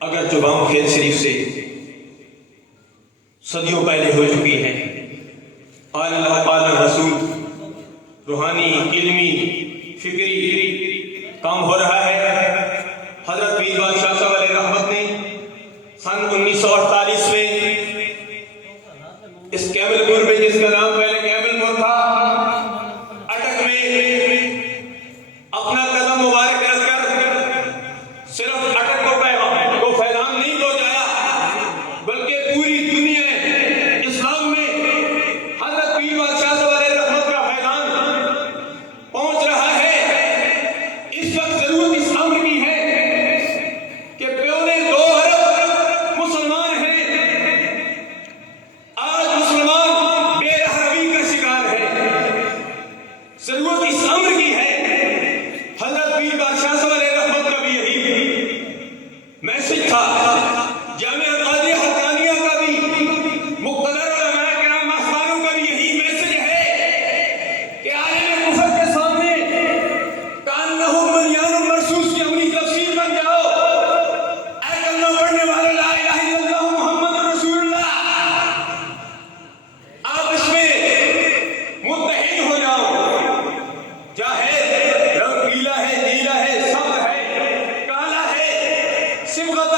اگر جو بام خیل شریف سے صدیوں پہلے ہو چکی ہے، قال اللہ قال رسول، روحانی، علمی، فکری کام ہو رہا ہے۔ حضرت پیر بادشاہ صاحب علیہ رحمت نے سن 1948 میں اس کیبل پور میں، جس کا نام پہلے کیبل پور تھا، اٹک میں اپنا قدم مبارک رکھ کر صرف اٹک کو فیضان نہیں پہنچایا، بلکہ پوری دنیا اسلام میں حضرت پیر بادشاہ صاحب علیہ رحمت کا فیضان پہنچ رہا ہے۔ اس وقت ضرورت اس امر کی ہے کہ پونے 2 ارب مسلمان ہیں، آج مسلمان بے رحمی کا شکار ہے۔ ضرورت اس امر کی ہے۔ حضرت پیر بادشاہ صاحب علیہ رحمت کا بھی یہی میسج تھا، جامعہ قادریہ حقانیہ کا بھی، مقتدر علماء کرام مستانوں کا بھی یہی میسج ہے کہ عالم کفر کے سامنے کانہم بنیان مرصوص کی اپنی تفسیر بن جاؤ۔ اے کلمہ پڑھنے والے، لا الہ الا اللہ محمد رسول اللہ، آپ اس میں متحد ہو جاؤ، چاہے رنگ پیلا ہے، نیلا ہے، سبز ہے، کالا ہے، صبغۃ